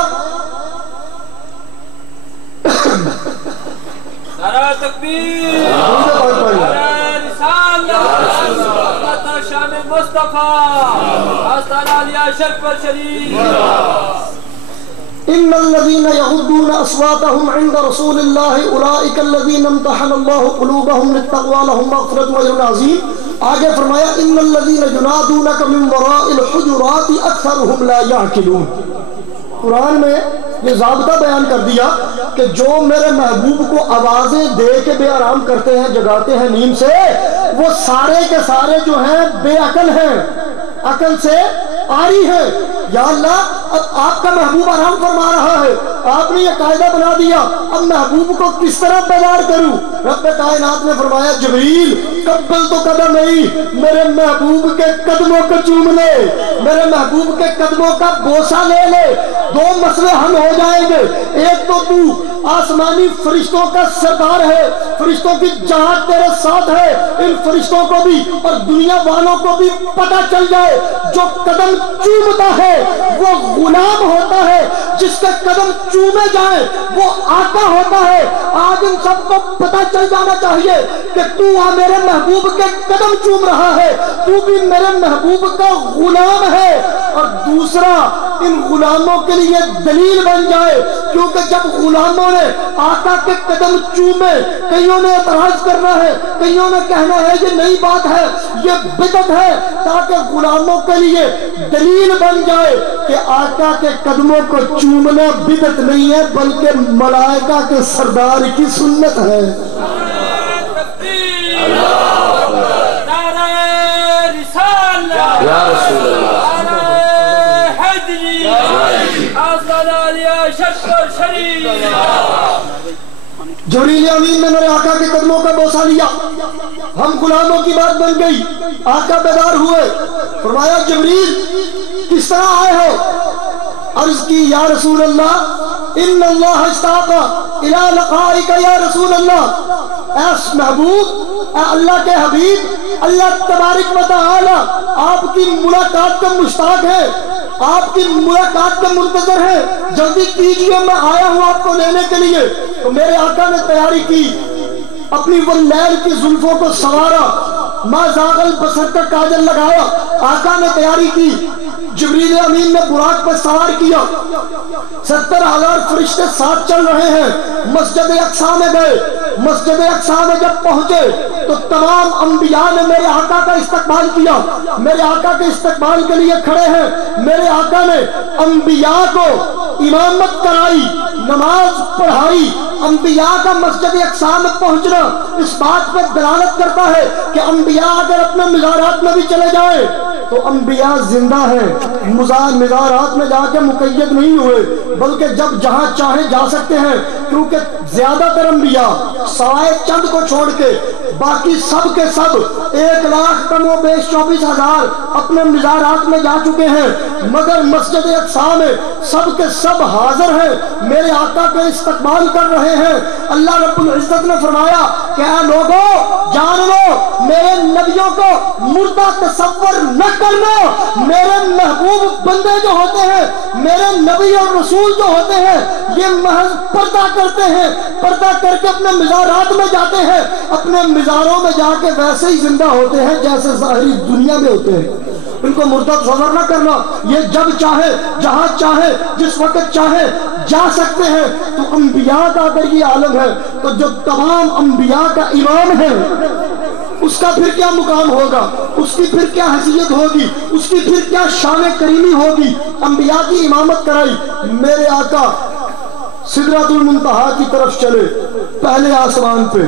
نعرہ تکبیر، نعرہ رسالت، شان مصطفیٰ، آستانہ علیہ شرف شریف۔ ان الذين يغضون اصواتهم عند رسول الله اولئك الذين امتحن الله قلوبهم للتقوى لهم مغفرة واجر عظیم۔ آگے فرمایا ان الذين ينادونك من وراء الحجرات اکثرهم لا يعقلون۔ قرآن میں یہ ضابطہ بیان کر دیا کہ جو میرے محبوب کو آوازیں دے کے بے آرام کرتے ہیں، جگاتے ہیں نیند سے، وہ سارے کے سارے جو ہیں بے عقل ہیں، عقل سے آری ہے۔ یا اللہ اب آپ کا محبوب آرام فرما رہا ہے، آپ نے یہ قاعدہ بنا دیا، اب محبوب کو کس طرح بیدار کروں؟ رب کائنات نے فرمایا جبریل قبل تو قدم نہیں، میرے محبوب کے قدموں کو چوم لے، میرے محبوب کے قدموں کا بوسہ لے لے، دو مسئلے حل ہو جائیں گے۔ ایک تو آسمانی فرشتوں کا سردار ہے، فرشتوں کی جماعت تیرے ساتھ ہے، ان فرشتوں کو بھی اور دنیا والوں کو بھی پتہ چل جائے جو قدم چومتا ہے وہ غلام ہوتا ہے، جس کے قدم چومے جائیں وہ آقا ہوتا ہے۔ آج ان سب کو پتہ چل جانا چاہیے کہ تو میرے محبوب کے قدم چوم رہا ہے، تو بھی میرے محبوب کا غلام ہے۔ اور دوسرا ان غلاموں کے لیے دلیل بن جائے، کیونکہ جب غلاموں نے آقا کے قدم چومے، کئیوں نے اعتراض کرنا ہے، کئیوں نے کہنا ہے یہ نئی بات ہے، یہ بدعت ہے، تاکہ غلاموں کے لیے دلیل بن جائے کہ آقا کے قدموں کو چومنا بدعت نہیں ہے بلکہ ملائکہ کے سردار کی سنت ہے۔ یا رسول اللہ، جبریل امین نے میرے آقا کے قدموں کا بوسہ لیا، ہم غلاموں کی بات بن گئی، آقا بیدار ہوئے۔ فرمایا جبریل کس طرح آئے ہو؟ عرض کی یا رسول اللہ ان اللہ اشتاق الی لقائک یا رسول اللہ، اے محبوب، اے اللہ کے حبیب، اللہ تبارک و تعالی آپ کی ملاقات کا مشتاق ہے، آپ کی ملاقات کا منتظر ہے، جلدی کیجئے میں آیا ہوں آپ کو لینے کے لیے۔ تو میرے آقا نے تیاری کی، اپنی وہ لیل کی زلفوں کو سوارا، ما زاغ البصر کا کاجل لگایا، آقا نے تیاری کی، جبریل امین نے براق پر سوار کیا، 70,000 فرشتے ساتھ چل رہے ہیں، مسجد اقصی میں گئے۔ مسجد اقصی میں جب پہنچے تو تمام انبیاء نے میرے آقا کا استقبال کیا، میرے آقا کے استقبال کے لیے کھڑے ہیں۔ میرے آقا نے انبیاء کو امامت کرائی، نماز پڑھائی۔ انبیاء کا مسجد اقصی میں پہنچنا اس بات پر دلالت کرتا ہے کہ انبیاء اگر اپنے مزارات میں بھی چلے جائیں تو انبیاء زندہ ہیں، مزارات میں جا کے مقید نہیں ہوئے، بلکہ جب جہاں چاہیں جا سکتے ہیں، کیونکہ زیادہ تر انبیاء سوائے چند کو چھوڑ کے باقی سب کے سب 1,00,000 کم و بیش 24,000 اپنے مزارات میں جا چکے ہیں، مگر مسجد اقصی میں سب کے سب حاضر ہیں، میرے آقا کا استقبال کر رہے ہیں۔ اللہ رب العزت نے فرمایا کہ اے لوگو جان لو، میرے نبی نبیوں کو مردہ تصور نہ کرنا. میرے محبوب بندے جو ہوتے ہیں, میرے نبی اور رسول جو ہوتے ہیں, یہ محض پردہ کرتے ہیں, پردہ کر کے اپنے مزارات میں جاتے ہیں, اپنے مزاروں میں جا کے ویسے ہی زندہ ہوتے ہیں جیسے ظاہری دنیا میں ہوتے ہیں. ان کو مردہ تصور نہ کرنا. یہ جب چاہے, جہاں چاہے, جس وقت چاہے جا سکتے ہیں. تو انبیاء کا اگر یہ عالم ہے تو جو تمام انبیاء کا امام ہے اس کا پھر کیا مقام ہوگا, اس کی پھر کیا حیثیت ہوگی, اس کی پھر کیا شان کریمی ہوگی. انبیاء کی امامت کرائی. میرے آقا سدرۃ المنتہا کی طرف چلے, پہلے آسمان پہ,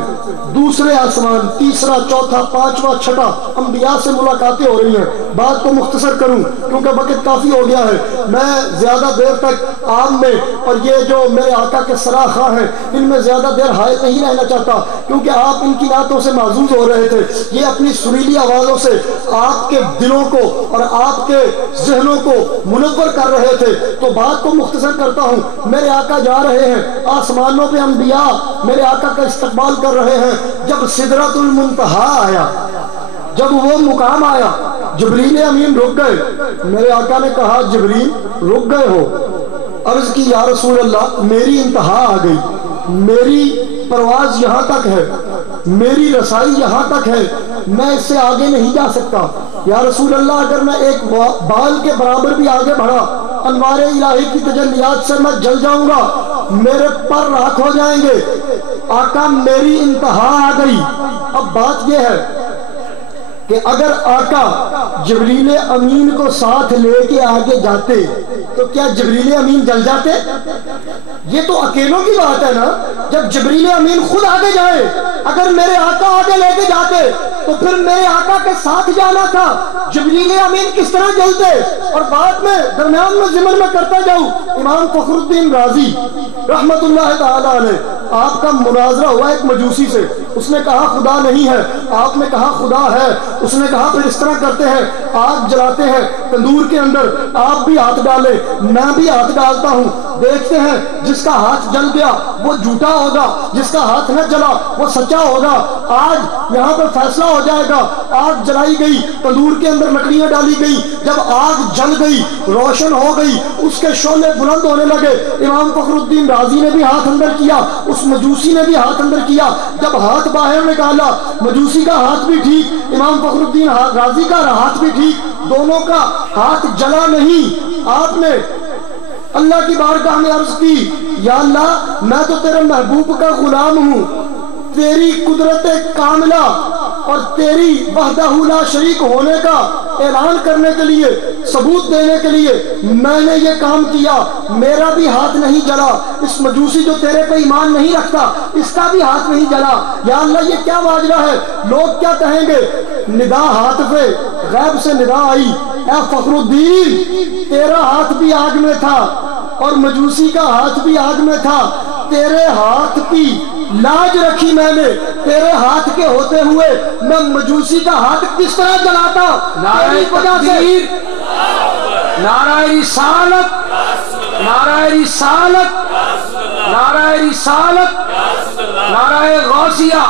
دوسرے آسمان, تیسرا, چوتھا, پانچواں, چھٹا, انبیاء سے ملاقاتیں ہو رہی ہیں. بات کو مختصر کروں کیونکہ وقت کافی ہو گیا ہے. میں زیادہ دیر تک عام میں اور یہ جو میرے آقا کے سراخواں ہیں ان میں زیادہ دیر حائل نہیں رہنا چاہتا کیونکہ آپ ان کی نعتوں سے معزوز ہو رہے تھے. یہ اپنی سریلی آوازوں سے آپ کے دلوں کو اور آپ کے ذہنوں کو منور کر رہے تھے. تو بات کو مختصر کرتا ہوں. میرے آقا جا رہے ہیں, آسمانوں پہ انبیاء میرے آقا کا استقبال کر رہے ہیں. جب سدرۃ المنتہا آیا, جب وہ مقام آیا, جبریل امین رک گئے. میرے آقا نے کہا جبریل رک گئے ہو؟ عرض کی یا رسول اللہ میری انتہا آ گئی, میری پرواز یہاں تک ہے, میری رسائی یہاں تک ہے, میں اس سے آگے نہیں جا سکتا. یا رسول اللہ اگر میں ایک بال کے برابر بھی آگے بڑھا انوار الہی کی تجلیات سے میں جل جاؤں گا, میرے پر راکھ ہو جائیں گے. آقا میری انتہا آ گئی. اب بات یہ ہے کہ اگر آقا جبریل امین کو ساتھ لے کے آگے جاتے تو کیا جبریل امین جل جاتے؟ یہ تو اکیلوں کی بات ہے نا. جب جبریل امین خود آگے جائے, اگر میرے آقا آگے لے کے جاتے تو پھر میرے آقا کے ساتھ جانا تھا, جبریل امین کس طرح جلتے؟ اور بعد میں درمیان میں ذمن میں کرتا جاؤں, امام فخر الدین رازی رحمت اللہ تعالی علیہ, آپ کا مناظرہ ہوا ایک مجوسی سے. اس نے کہا خدا نہیں ہے, آپ نے کہا خدا ہے. اس نے کہا پھر اس طرح کرتے ہیں, آگ جلاتے ہیں تندور کے اندر, آپ بھی ہاتھ ڈالے, میں بھی ہاتھ ڈالتا ہوں, دیکھتے ہیں جس کا ہاتھ جل گیا وہ جھوٹا ہوگا, جس کا ہاتھ نہ جلا وہ سچا ہوگا. آج یہاں پر فیصلہ ہو جائے گا. آگ جلائی گئی, تندور کے اندر لکڑیاں ڈالی گئی, جب آگ جل گئی, روشن ہو گئی, اس کے شعلے بلند ہونے لگے. امام فخر الدین رازی نے بھی ہاتھ اندر کیا, اس مجوسی نے بھی ہاتھ اندر کیا. جب ہاتھ باہر نکالا, مجوسی کا ہاتھ بھی ٹھیک, امام فخر الدین رازی کا ہاتھ بھی ٹھیک, دونوں کا ہاتھ جلا نہیں. آپ نے اللہ کی بارگاہ میں عرض کی یا اللہ میں تو تیرے محبوب کا غلام ہوں, تیری قدرت کاملہ اور تیری وحدہ لا شریک ہونے کا اعلان کرنے کے لیے, ثبوت دینے کے لیے میں نے یہ کام کیا. میرا بھی ہاتھ نہیں جلا, اس مجوسی جو تیرے پہ ایمان نہیں رکھتا اس کا بھی ہاتھ نہیں جلا. یا اللہ یہ کیا ماجرا ہے, لوگ کیا کہیں گے؟ ندا ہاتھ پہ غیب سے ندا آئی, اے فخر الدین تیرا ہاتھ بھی آگ میں تھا اور مجوسی کا ہاتھ بھی آگ میں تھا, تیرے ہاتھ کی لاج رکھی میں نے, تیرے ہاتھ کے ہوتے ہوئے میں مجوسی کا ہاتھ کس طرح جلاتا؟ نعرہ تکبیر, نعرہ رسالت, نعرہ رسالت, نعرہ رسالت, نعرہ غوثیہ.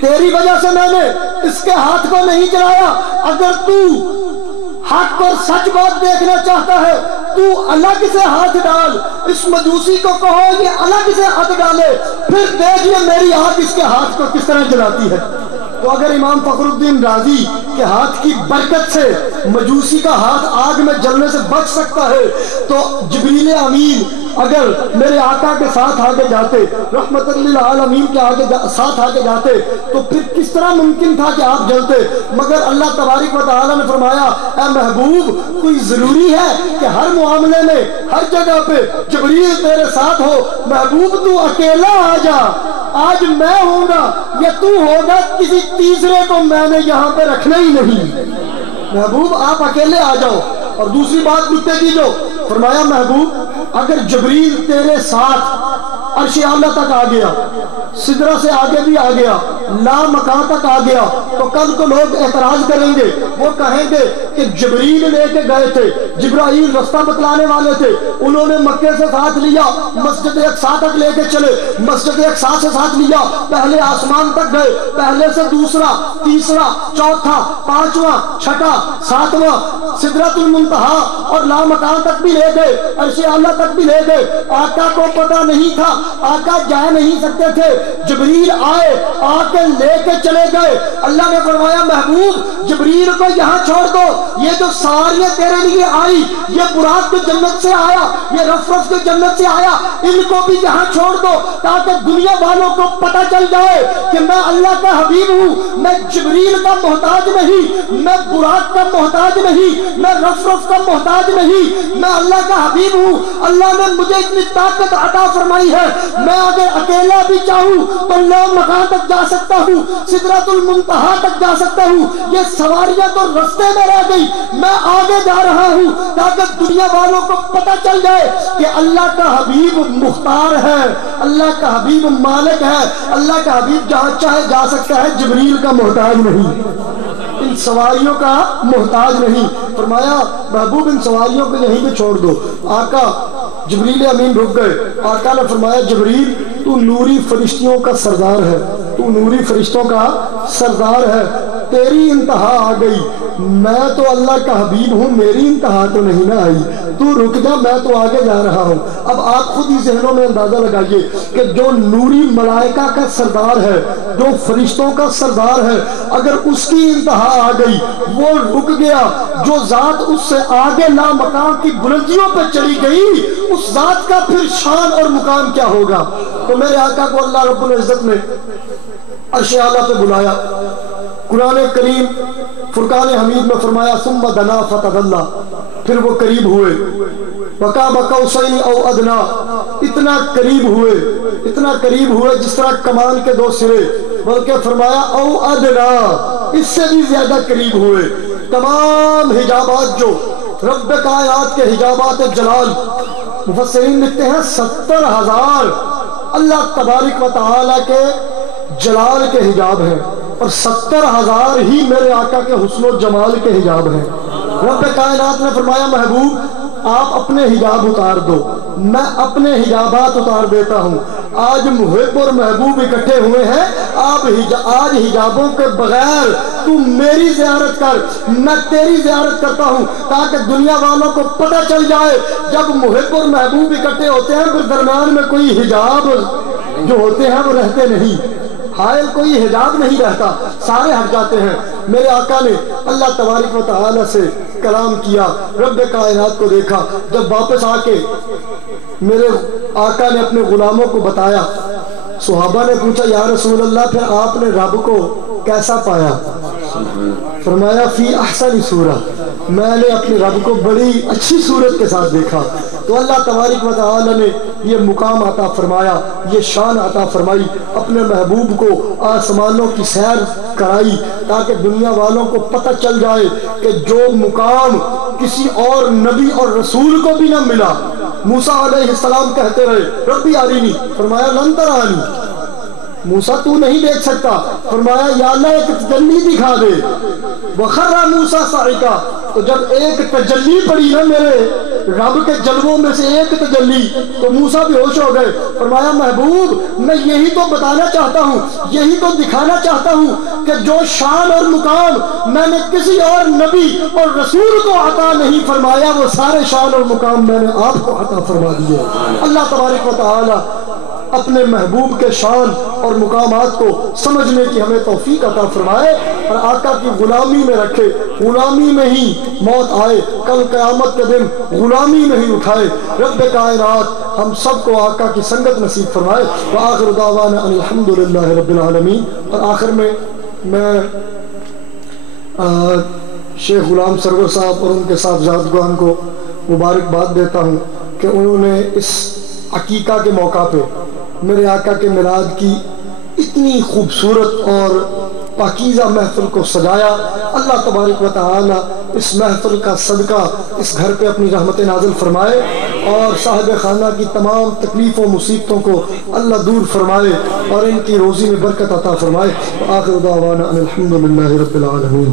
تیری وجہ سے میں نے اس کے ہاتھ کو نہیں جلایا. اگر تو حق اور سچ بات دیکھنا چاہتا ہے تو الگ سے ہاتھ ڈال, اس مجوسی کو کہو یہ الگ سے ہاتھ ڈالے, پھر دیکھیے میری آنکھ اس کے ہاتھ کو کس طرح جلاتی ہے. تو اگر امام فخر الدین رازی کے ہاتھ کی برکت سے مجوسی کا ہاتھ آگ میں جلنے سے بچ سکتا ہے تو جبریل امین اگر میرے آقا کے ساتھ آگے جاتے, رحمت للعالمین کے ساتھ آگے جاتے تو پھر کس طرح ممکن تھا کہ آپ جلتے. مگر اللہ تبارک و تعالی نے فرمایا اے محبوب کوئی ضروری ہے کہ ہر معاملے میں ہر جگہ پہ جبریل تیرے ساتھ ہو؟ محبوب تو اکیلا آ جا, آج میں ہوں گا یا تو ہوگا, کسی تیسرے کو میں نے یہاں پہ رکھنا ہی نہیں. محبوب آپ اکیلے آ جاؤ. اور دوسری بات نکتے کی جو فرمایا, محبوب اگر جبریل تیرے ساتھ عرش اعلیٰ تک آ گیا سدرہ سے آگے بھی آ گیا، لا مکان تک آ گیا، تو کل کو لوگ اعتراض کریں گے، وہ کہیں گے کہ جبریل لے کے گئے تھے، جبرائیل رستہ بتلانے والے تھے، انہوں نے مکے سے ساتھ لیا، مسجد اقصیٰ تک لے کے چلے، مسجد اقصیٰ سے ساتھ لیا، پہلے آسمان تک گئے، پہلے سے دوسرا، تیسرا، چوتھا، پانچواں، چھٹا، ساتواں، سدرۃ المنتہا اور لا مکان تک بھی لے گئے، عرش اعلیٰ تک بھی لے گئے۔ آقا کو پتہ نہیں تھا، آقا جا نہیں سکتے تھے، جبریل آئے، آ کے لے کے چلے گئے۔ اللہ نے فرمایا محبوب جبریل کو یہاں چھوڑ دو، یہ جو ساریاں تیرے لیے آئی، یہ براق جو جنت سے آیا، یہ رف رف جو جنت سے آیا، ان کو بھی یہاں چھوڑ دو تاکہ دنیا والوں کو پتہ چل جائے کہ میں اللہ کا حبیب ہوں، میں جبریل کا محتاج نہیں، میں براق کا محتاج نہیں، میں رف رف کا محتاج نہیں، میں اللہ کا حبیب ہوں۔ اللہ نے مجھے اتنی طاقت عطا فرمائی ہے، میں اگر اکیلا بھی چاہوں تو لا مکان تک جا سکتا ہوں، سدرۃ المنتہا تک جا سکتا ہوں۔ یہ سواریاں تو رستے میں رہ گئی، میں آگے جا رہا ہوں تاکہ دنیا والوں کو پتہ چل جائے کہ اللہ کا حبیب مختار ہے، اللہ کا حبیب مالک ہے، اللہ کا حبیب جہاں چاہے جا سکتا ہے، جبریل کا محتاج نہیں، ان سواریوں کا محتاج نہیں۔ فرمایا محبوب ان سواریوں کو یہیں پہ چھوڑ دو۔ آقا جبریل امین رک گئے، آقا نے فرمایا جبریل تو نوری فرشتوں کا سردار ہے، تو نوری فرشتوں کا سردار ہے، تیری انتہا آ گئی، میں تو اللہ کا حبیب ہوں، میری انتہا تو نہیں نہ آئی، تو رک جا، میں تو آگے جا رہا ہوں۔ اب آپ خود ہی ذہنوں میں اندازہ لگائیے کہ جو نوری ملائکہ کا سردار ہے، جو فرشتوں کا سردار ہے، اگر اس کی انتہا آ گئی، وہ رک گیا، جو ذات اس سے آگے لا مقام کی بلندیوں پہ چلی گئی، اس ذات کا پھر شان اور مقام کیا ہوگا؟ تو میرے آقا کو اللہ رب العزت نے عرش اعلیٰ پہ بلایا۔ قرآن کریم فرقان حمید میں فرمایا ثم دنا فتدلی، پھر وہ قریب ہوئے، وقاب قوسین او ادنا، اتنا قریب ہوئے، اتنا قریب ہوئے جس طرح کمان کے دو سرے، بلکہ فرمایا او ادنا، اس سے بھی زیادہ قریب ہوئے۔ تمام حجابات جو رب کائنات کے حجابات جلال، مفسرین لکھتے ہیں 70,000 اللہ تبارک و تعالی کے جلال کے حجاب ہیں، اور 70,000 ہی میرے آقا کے حسن و جمال کے حجاب ہیں۔ رب کائنات نے فرمایا محبوب آپ اپنے حجاب اتار دو، میں اپنے حجابات اتار دیتا ہوں۔ آج محب اور محبوب اکٹھے ہوئے ہیں، آج حجابوں کے بغیر تو میری زیارت کر، میں تیری زیارت کرتا ہوں، تاکہ دنیا والوں کو پتہ چل جائے جب محب اور محبوب اکٹھے ہوتے ہیں پھر درمیان میں کوئی حجاب جو ہوتے ہیں وہ رہتے نہیں، حائل کوئی حجاب نہیں رہتا، سارے ہٹ جاتے ہیں۔ میرے آقا نے اللہ تبارک و تعالی سے کلام کیا، رب کائنات کو دیکھا، جب واپس آ کے میرے آقا نے اپنے غلاموں کو بتایا، صحابہ نے پوچھا یا رسول اللہ پھر آپ نے رب کو کیسا پایا؟ فرمایا فی احسن صورت، میں نے اپنے رب کو بڑی اچھی صورت کے ساتھ دیکھا۔ تو اللہ تبارک و تعالی نے یہ مقام عطا فرمایا، یہ شان عطا فرمائی، اپنے محبوب کو آسمانوں کی سیر کرائی، تاکہ دنیا والوں کو پتہ چل جائے کہ جو مقام کسی اور نبی اور رسول کو بھی نہ ملا۔ موسیٰ علیہ السلام کہتے رہے ربی ارینی، فرمایا لن ترانی، موسیٰ تو نہیں دیکھ سکتا، فرمایا یا اللہ ایک تجلی دکھا دے۔ وخر موسیٰ صاعقا، تو جب ایک تجلی پڑی نا میرے رب کے جلووں میں سے ایک تجلی، تو موسیٰ بھی ہوش ہو گئے۔ فرمایا محبوب میں یہی تو بتانا چاہتا ہوں، یہی تو دکھانا چاہتا ہوں کہ جو شان اور مقام میں نے کسی اور نبی اور رسول کو عطا نہیں فرمایا، وہ سارے شان اور مقام میں نے آپ کو عطا فرما دیے۔ اللہ تبارک و تعالی اپنے محبوب کے شان اور مقامات کو سمجھنے کی ہمیں توفیق عطا فرمائے، اور آقا کی غلامی میں رکھے، غلامی میں ہی موت آئے، کل قیامت کے دن غلامی میں ہی اٹھائے۔ رب کائنات ہم سب کو آقا کی سنگت نصیب فرمائے۔ وآخر دعوانا ان الحمدللہ رب العالمین۔ اور آخر میں شیخ غلام سرور صاحب اور ان کے صاحبزادگان کو مبارکباد دیتا ہوں کہ انہوں نے اس عقیقہ کے موقع پہ میرے آقا کے میلاد کی اتنی خوبصورت اور پاکیزہ محفل کو سجایا۔ اللہ تبارک و تعالی اس محفل کا صدقہ اس گھر پہ اپنی رحمت نازل فرمائے۔ اور صاحب خانہ کی تمام تکلیف و مصیبتوں کو اللہ دور فرمائے اور ان کی روزی میں برکت عطا فرمائے۔ آخر دعوانا ان الحمدللہ رب العالمین۔